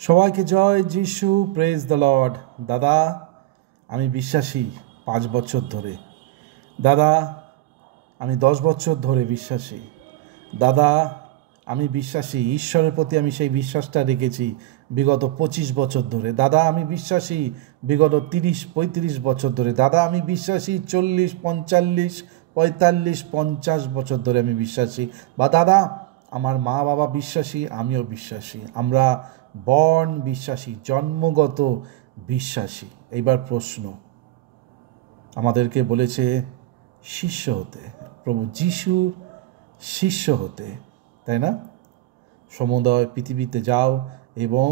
সবাইকে জয় যিশু, praise the Lord. দাদা, আমি বিশ্বাসী 5 বছর ধরে। দাদা, আমি 10 বছর ধরে বিশ্বাসী। দাদা, আমি বিশ্বাসী, ঈশ্বরের প্রতি আমি সেই বিশ্বাসটা রেখেছি বিগত 25 বছর ধরে। দাদা, আমি বিশ্বাসী বিগত 30-35 বছর ধরে। দাদা, আমি বিশ্বাসী 40, 45, 45, 50 বছর ধরে আমি বিশ্বাসী। বা দাদা, আমার মা বাবা বিশ্বাসী, আমিও বিশ্বাসী। আমরা বর্ণ বিশ্বাসী, জন্মগত বিশ্বাসী। এইবার প্রশ্ন, আমাদেরকে বলেছে শিষ্য হতে, প্রভু যিশুর শিষ্য হতে, তাই না? সমুদয় পৃথিবীতে যাও এবং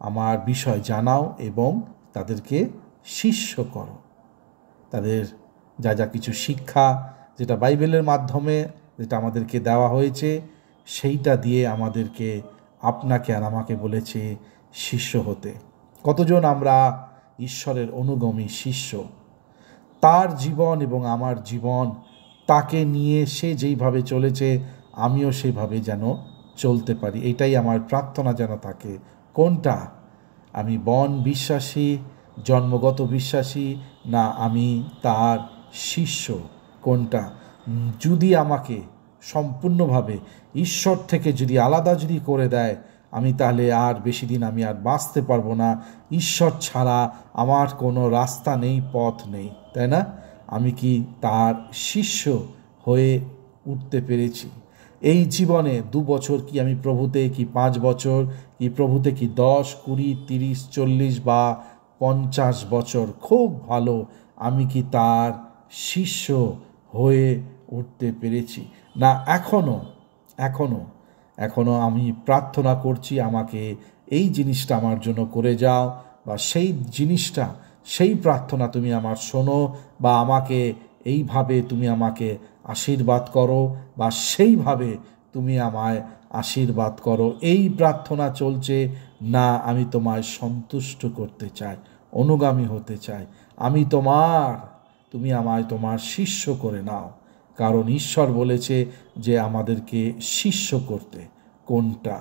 আমার বিষয় জানাও এবং তাদেরকে শিষ্য করো। তাদের যা যা কিছু শিক্ষা, যেটা বাইবেলের মাধ্যমে যেটা আমাদেরকে দেওয়া হয়েছে, সেইটা দিয়ে আমাদেরকে, আপনাকে আর আমাকে বলেছে শিষ্য হতে। কতজন আমরা ঈশ্বরের অনুগামী শিষ্য? তার জীবন এবং আমার জীবন, তাকে নিয়ে সে যেইভাবে চলেছে আমিও সেভাবে যেন চলতে পারি। এটাই আমার প্রার্থনা যেন থাকে। কোনটা? আমি বর্ণ বিশ্বাসী, জন্মগত বিশ্বাসী, না আমি তার শিষ্য? কোনটা? যদি আমাকে সম্পূর্ণভাবে ঈশ্বর থেকে যদি আলাদা যদি করে দেয়, আমি তাহলে আর বেশি দিন আমি আর বাঁচতে পারবো না। ঈশ্বর ছাড়া আমার কোনো রাস্তা নেই, পথ নেই, তাই না? আমি কি তার শিষ্য হয়ে উঠতে পেরেছি? এই জীবনে 2 বছর কি আমি প্রভুতে, কি 5 বছর, কি প্রভুতে, কি 10, 20, 30, 40 বা 50 বছর, খুব ভালো, আমি কি তার শিষ্য হয়ে উঠতে পেরেছি? না এখনো আমি প্রার্থনা করছি, আমাকে এই জিনিসটা আমার জন্য করে যাও, বা সেই জিনিসটা, সেই প্রার্থনা তুমি আমার শোনো, বা আমাকে এইভাবে তুমি আমাকে আশীর্বাদ করো, বা সেইভাবে তুমি আমায় আশীর্বাদ করো। এই প্রার্থনা চলছে। না, আমি তোমায় সন্তুষ্ট করতে চাই, অনুগামী হতে চাই। আমি তুমি আমায় তোমার শিষ্য করে নাও। কারণ ঈশ্বর বলেছে যে আমাদেরকে শিষ্য করতে। কোনটা?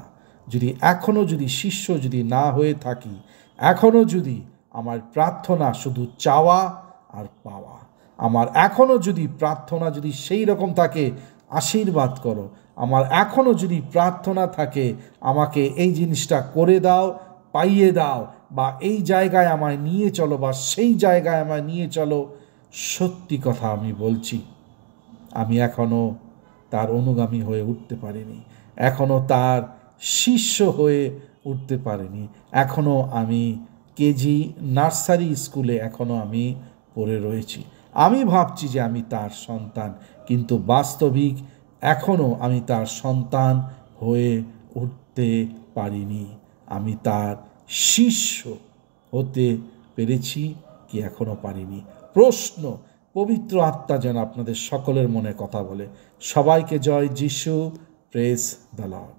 যদি এখনও যদি শিষ্য যদি না হয়ে থাকি, এখনও যদি আমার প্রার্থনা শুধু চাওয়া আর পাওয়া, আমার এখনও যদি প্রার্থনা যদি সেই রকম থাকে, আশীর্বাদ করো, আমার এখনও যদি প্রার্থনা থাকে আমাকে এই জিনিসটা করে দাও, পাইয়ে দাও, বা এই জায়গায় আমায় নিয়ে চলো, বা সেই জায়গায় আমায় নিয়ে চলো, সত্যি কথা আমি বলছি, আমি এখনও তার অনুগামী হয়ে উঠতে পারিনি, এখনও তার শিষ্য হয়ে উঠতে পারিনি। এখনও আমি কেজি নার্সারি স্কুলে এখনও আমি পড়ে রয়েছি। আমি ভাবছি যে আমি তার সন্তান, কিন্তু বাস্তবিক এখনও আমি তার সন্তান হয়ে উঠতে পারিনি। আমি তার শিষ্য হতে পেরেছি কি এখনও পারিনি? প্রশ্ন, পবিত্র আত্মা যেন আপনাদের সকলের মনে কথা বলে। সবাইকে জয় যিশু, প্রেজ দ্য লর্ড।